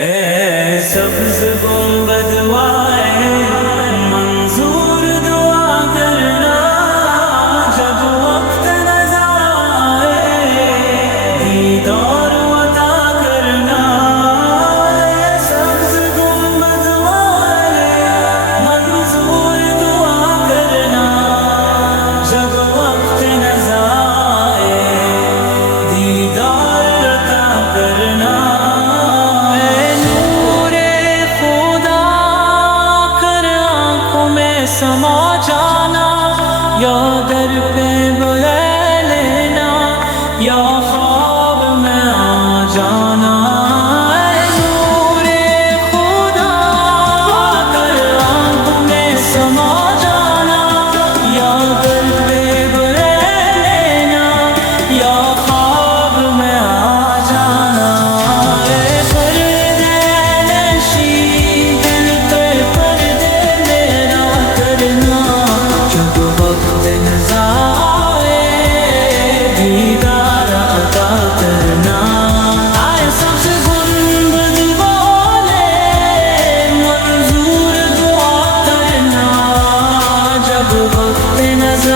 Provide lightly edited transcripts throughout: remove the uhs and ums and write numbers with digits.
ए सब्ज़ गुंबद वाले मंजूर दुआ करना, जब वक्त नज़र आए दीदार अता करना। ए सब्ज़ गुंबद वाले मंजूर दुआ करना, जब वक्त नज़र आए दीदार अता करना। समा जाना या दर पे बुला लेना, या ख्वाब में आ जाना। नूरे खुदा कर आँखों में समा जाना, या दर पे बुला लेना, या ख्वाब में आ जाना। पर्दे नशी दिल पे पर्दे मेरा करना, जब वक्त नज़र आए दीदार अता करना। आए सब्ज़ गुंबद वाले मंजूर दुआ करना, जब वक्त नज़र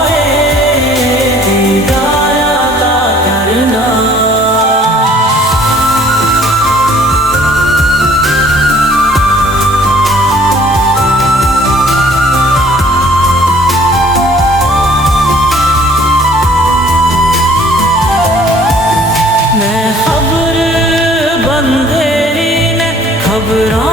आए दीदार अता करना। खबर बंधेरी ने खबरां